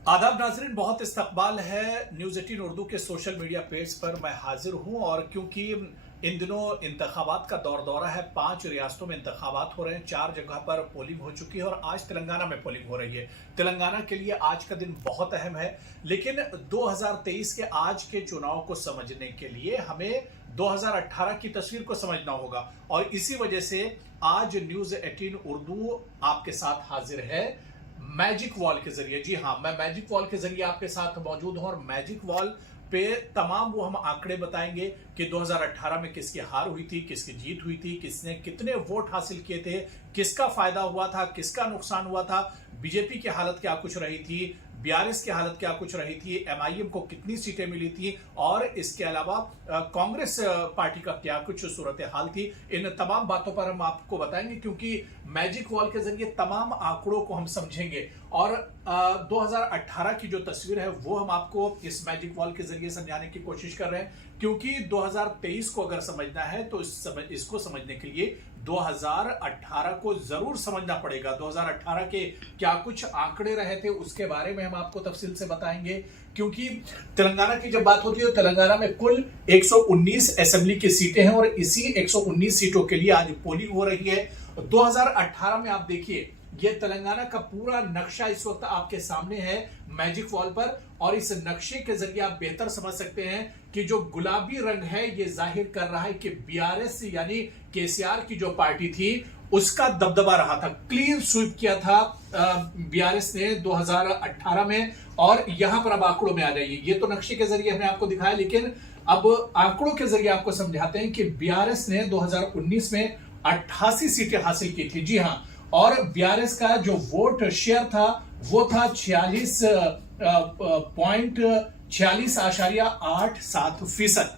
आदाब नाजरीन, बहुत इस्तकबाल है न्यूज़ 18 उर्दू के सोशल मीडिया पेज पर मैं हाजिर हूं। और क्योंकि इन दिनों इंतखाबात का दौरा है, 5 रियासतों में इंतखाबात हो रहे हैं, 4 जगह पर पोलिंग हो चुकी है और आज तेलंगाना में पोलिंग हो रही है। तेलंगाना के लिए आज का दिन बहुत अहम है, लेकिन 2023 के आज के चुनाव को समझने के लिए हमें 2018 की तस्वीर को समझना होगा। और इसी वजह से आज न्यूज़ 18 उर्दू आपके साथ हाजिर है मैजिक वॉल के जरिए। जी हां, मैं मैजिक वॉल के जरिए आपके साथ मौजूद हूं और मैजिक वॉल पे तमाम वो हम आंकड़े बताएंगे कि 2018 में किसकी हार हुई थी, किसकी जीत हुई थी, किसने कितने वोट हासिल किए थे, किसका फायदा हुआ था, किसका नुकसान हुआ था, बीजेपी की हालत क्या कुछ रही थी, बीआरएस की हालत क्या कुछ रही थी, एमआईएम को कितनी सीटें मिली थी और इसके अलावा कांग्रेस पार्टी का क्या कुछ सूरत हाल थी। इन तमाम बातों पर हम आपको बताएंगे, क्योंकि मैजिक वॉल के जरिए तमाम आंकड़ों को हम समझेंगे और 2018 की जो तस्वीर है वो हम आपको इस मैजिक वॉल के जरिए समझाने की कोशिश कर रहे हैं। क्योंकि 2023 को अगर समझना है तो इसको समझने के लिए 2018 को जरूर समझना पड़ेगा। 2018 के क्या कुछ आंकड़े रहे थे उसके बारे में हम आपको तफसील से बताएंगे। क्योंकि तेलंगाना की जब बात होती है तो तेलंगाना में कुल 119 असेंबली की सीटें हैं और इसी 119 सीटों के लिए आज पोलिंग हो रही है। 2018 में आप देखिए, ये तेलंगाना का पूरा नक्शा इस वक्त आपके सामने है मैजिक वॉल पर, और इस नक्शे के जरिए आप बेहतर समझ सकते हैं कि जो गुलाबी रंग है ये जाहिर कर रहा है कि बीआरएस यानी केसीआर की जो पार्टी थी उसका दबदबा रहा था। क्लीन स्वीप किया था बीआरएस ने 2018 में। और यहां पर अब आंकड़ों में आ जाइए, ये तो नक्शे के जरिए हमने आपको दिखाया, लेकिन अब आंकड़ों के जरिए आपको समझाते हैं कि बीआरएस ने 2019 में 88 सीटें हासिल की थी। जी हां, और बीआरएस का जो वोट शेयर था वो था 46.8%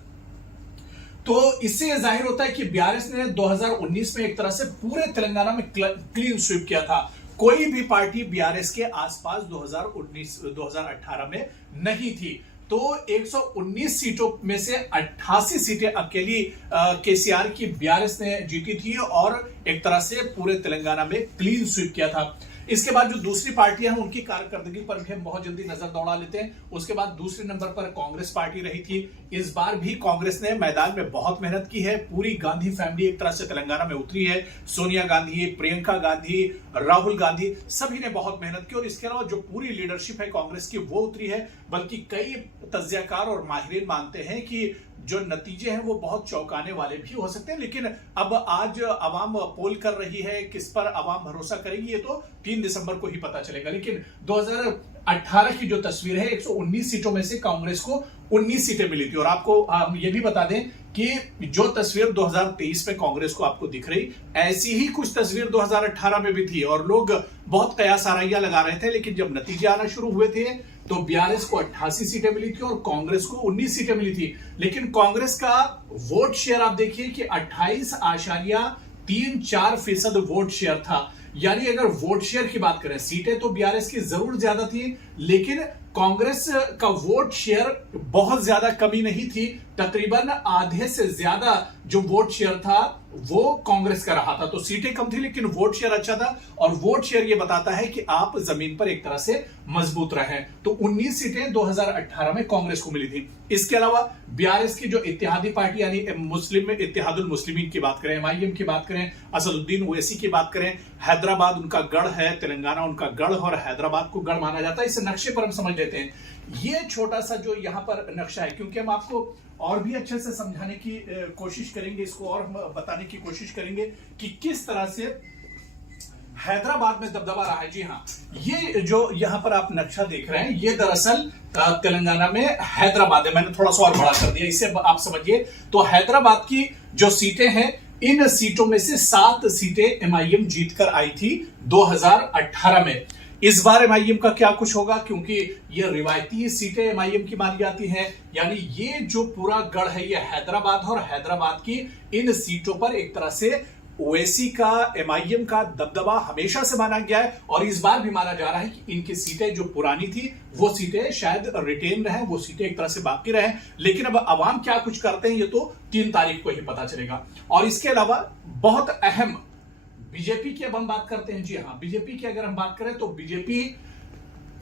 तो इससे यह जाहिर होता है कि बीआरएस ने 2019 में एक तरह से पूरे तेलंगाना में क्लीन स्वीप किया था। कोई भी पार्टी बीआरएस के आसपास 2018 में नहीं थी। तो 119 सीटों में से 88 सीटें अकेली केसीआर की बीआरएस ने जीती थी और एक तरह से पूरे तेलंगाना में क्लीन स्वीप किया था। इसके बाद जो दूसरी पार्टियां हैं उनकी कारकर्दगी पर भी हम बहुत जल्दी नजर दौड़ा लेते हैं। उसके बाद दूसरे नंबर पर कांग्रेस पार्टी रही थी। इस बार भी कांग्रेस ने मैदान में बहुत मेहनत की है। पूरी गांधी फैमिली एक तरह से तेलंगाना में उतरी है। सोनिया गांधी, प्रियंका गांधी, राहुल गांधी, सभी ने बहुत मेहनत की। और इसके अलावा जो पूरी लीडरशिप है कांग्रेस की वो उतरी है। बल्कि कई तज्जियाकार और माहिरीन मानते हैं कि जो नतीजे हैं वो बहुत चौंकाने वाले भी हो सकते हैं। लेकिन अब आज अवाम पोल कर रही है, किस पर अवाम भरोसा करेगी ये तो 3 दिसंबर को ही पता चलेगा। लेकिन 2018 की जो तस्वीर है, 119 सीटों में से कांग्रेस को 19 सीटें मिली थी। और आपको हम ये भी बता दें कि जो तस्वीर 2023 में कांग्रेस को आपको दिख रही, ऐसी ही कुछ तस्वीर 2018 में भी थी और लोग बहुत कयास आराइयां लगा रहे थे। लेकिन जब नतीजे आना शुरू हुए थे तो बीआरएस को 88 सीटें मिली थी और कांग्रेस को 19 सीटें मिली थी। लेकिन कांग्रेस का वोट शेयर आप देखिए कि 28.34% वोट शेयर था। यानी अगर वोट शेयर की बात करें, सीटें तो बीआरएस की जरूर ज्यादा थी, लेकिन कांग्रेस का वोट शेयर बहुत ज्यादा कमी नहीं थी। तकरीबन आधे से ज्यादा जो वोट शेयर था वो कांग्रेस का रहा था। तो सीटें कम थी लेकिन वोट शेयर अच्छा था। और वोट शेयर ये बताता है कि आप जमीन पर एक तरह से मजबूत रहे। तो 19 सीटें 2018 में कांग्रेस को मिली थी। इसके अलावा बीआरएस की जो इत्तेहादी पार्टी यानी मुस्लिम इत्तेहादुल मुस्लिमीन की बात करें, एमआईएम की बात करें, असदुद्दीन ओवैसी की बात करें, हैदराबाद उनका गढ़ है, तेलंगाना उनका गढ़ और हैदराबाद को गढ़ माना जाता है। इस नक्शे पर हम समझ लेते हैं। ये छोटा सा जो यहां पर नक्शा है, क्योंकि हम आपको और भी अच्छे से समझाने की कोशिश करेंगे, इसको और हम बताने की कोशिश करेंगे कि किस तरह से हैदराबाद में दबदबा रहा है। जी हां, ये जो यहां पर आप नक्शा देख रहे हैं ये दरअसल तेलंगाना में हैदराबाद है। मैंने थोड़ा सा और बड़ा कर दिया, इसे आप समझिए। तो हैदराबाद की जो सीटें हैं, इन सीटों में से 7 सीटें एमआईएम जीतकर आई थी 2018 में। इस बार एमआईएम का क्या कुछ होगा, क्योंकि ये रिवायती सीटें एमआईएम की मानी जाती हैं। यानी ये जो पूरा गढ़ है ये हैदराबाद और हैदराबाद की इन सीटों पर एक तरह से ओवैसी का, एमआईएम का दबदबा हमेशा से माना गया है। और इस बार भी माना जा रहा है कि इनकी सीटें जो पुरानी थी वो सीटें शायद रिटेन रहे, वो सीटें एक तरह से बाकी रहे। लेकिन अब अवाम क्या कुछ करते हैं ये तो 3 तारीख को ही पता चलेगा। और इसके अलावा बहुत अहम बीजेपी की अब हम बात करते हैं। जी हां, बीजेपी की अगर हम बात करें तो बीजेपी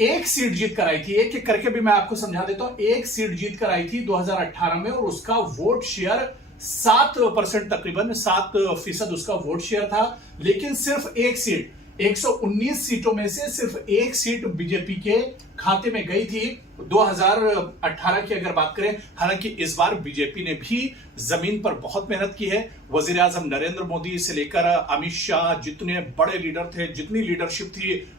एक सीट जीत कर आई थी, एक एक करके भी मैं आपको समझा देता हूं। एक सीट जीत कर आई थी 2018 में और उसका वोट शेयर 7% तकरीबन 7% उसका वोट शेयर था। लेकिन सिर्फ एक सीट, 119 सीटों में से सिर्फ एक सीट बीजेपी के खाते में गई थी 2018 की अगर बात करें। हालांकि इस बार बीजेपी ने भी जमीन पर बहुत मेहनत की है। वजीर आजम नरेंद्र मोदी से लेकर अमित शाह, जितने बड़े लीडर थे, जितनी लीडरशिप थी,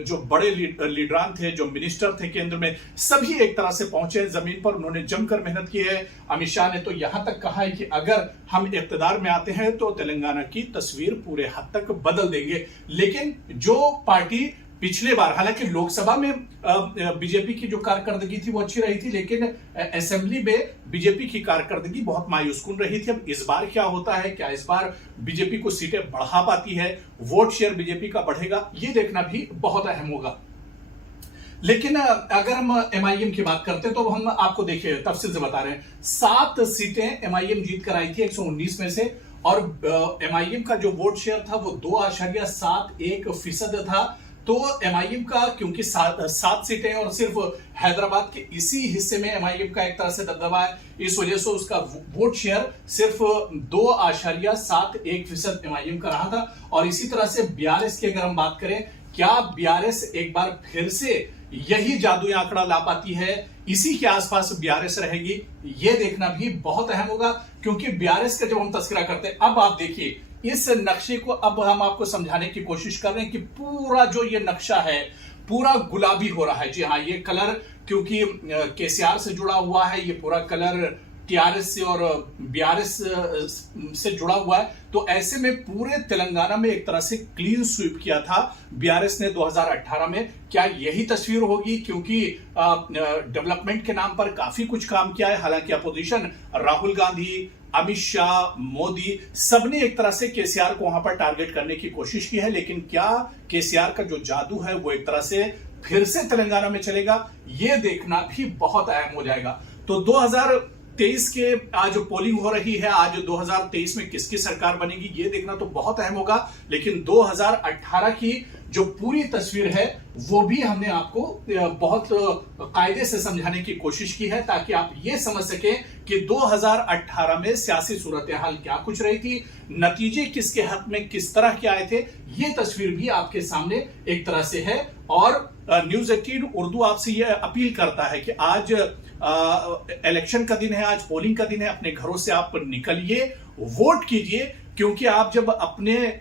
जो बड़े लीडरान थे, जो मिनिस्टर थे केंद्र में, सभी एक तरह से पहुंचे जमीन पर। उन्होंने जमकर मेहनत की है। अमित शाह ने तो यहां तक कहा है कि अगर हम इक्तदार में आते हैं तो तेलंगाना की तस्वीर पूरे हद तक बदल देंगे। लेकिन जो पार्टी पिछले बार, हालांकि लोकसभा में बीजेपी की जो कारकर्दगी थी वो अच्छी रही थी, लेकिन असेंबली में बीजेपी की कारकर्दगी बहुत मायूसकुन रही थी। अब इस बार क्या होता है, क्या इस बार बीजेपी को सीटें बढ़ा पाती है, वोट शेयर बीजेपी का बढ़ेगा, ये देखना भी बहुत अहम होगा। लेकिन अगर हम एमआईएम की बात करते हैं तो हम आपको देखिए तफसील से बता रहे हैं। 7 सीटें एमआईएम जीत कर आई थी 119 में से, और एमआईएम का जो वोट शेयर था वो 2.71% था। तो एमआईएम का क्योंकि 7 सीटें और सिर्फ हैदराबाद के इसी हिस्से में एमआईएम का एक तरह से दबदबा है, इस वजह से उसका वोट शेयर सिर्फ 2.71% एमआईएम का रहा था। और इसी तरह से बीआरएस की अगर हम बात करें, क्या बीआरएस एक बार फिर से यही जादुई आंकड़ा ला पाती है, इसी के आसपास बीआरएस रहेगी, यह देखना भी बहुत अहम होगा। क्योंकि बीआरएस का जब हम तस्करा करते हैं, अब आप देखिए इस नक्शे को, अब हम आपको समझाने की कोशिश कर रहे हैं कि पूरा जो ये नक्शा है पूरा गुलाबी हो रहा है। जी हाँ, ये कलर क्योंकि केसीआर से जुड़ा हुआ है, ये पूरा कलर टीआरएस से और बीआरएस से जुड़ा हुआ है। तो ऐसे में पूरे तेलंगाना में एक तरह से क्लीन स्वीप किया था बीआरएस ने 2018 में। क्या यही तस्वीर होगी? क्योंकि डेवलपमेंट के नाम पर काफी कुछ काम किया है। हालांकि अपोजिशन राहुल गांधी, अमित शाह, मोदी, सबने एक तरह से केसीआर को वहां पर टारगेट करने की कोशिश की है। लेकिन क्या केसीआर का जो जादू है वो एक तरह से फिर से तेलंगाना में चलेगा, ये देखना भी बहुत अहम हो जाएगा। तो 2023 के आज पोलिंग हो रही है, आज 2023 में किसकी सरकार बनेगी ये देखना तो बहुत अहम होगा। लेकिन 2018 की जो पूरी तस्वीर है वो भी हमने आपको बहुत कायदे से समझाने की कोशिश की है, ताकि आप ये समझ सकें कि 2018 में सियासी सूरत हाल क्या कुछ रही थी, नतीजे किसके हक में किस तरह के आए थे, ये तस्वीर भी आपके सामने एक तरह से है। और न्यूज 18 उर्दू आपसे यह अपील करता है कि आज इलेक्शन का दिन है, आज पोलिंग का दिन है, अपने घरों से आप निकलिए, वोट कीजिए। क्योंकि आप जब अपने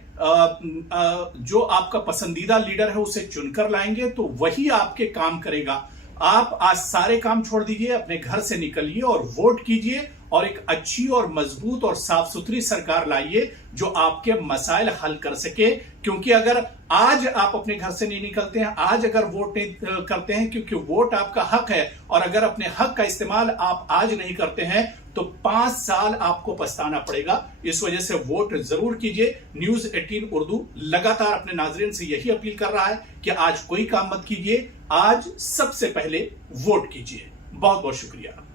जो आपका पसंदीदा लीडर है उसे चुनकर लाएंगे तो वही आपके काम करेगा। आप आज सारे काम छोड़ दीजिए, अपने घर से निकलिए और वोट कीजिए और एक अच्छी और मजबूत और साफ सुथरी सरकार लाइए जो आपके मसाइल हल कर सके। क्योंकि अगर आज आप अपने घर से नहीं निकलते हैं, आज अगर वोट नहीं करते हैं, क्योंकि वोट आपका हक है, और अगर अपने हक का इस्तेमाल आप आज नहीं करते हैं तो 5 साल आपको पछताना पड़ेगा। इस वजह से वोट जरूर कीजिए। न्यूज 18 उर्दू लगातार अपने नाजरीन से यही अपील कर रहा है कि आज कोई काम मत कीजिए, आज सबसे पहले वोट कीजिए। बहुत बहुत शुक्रिया।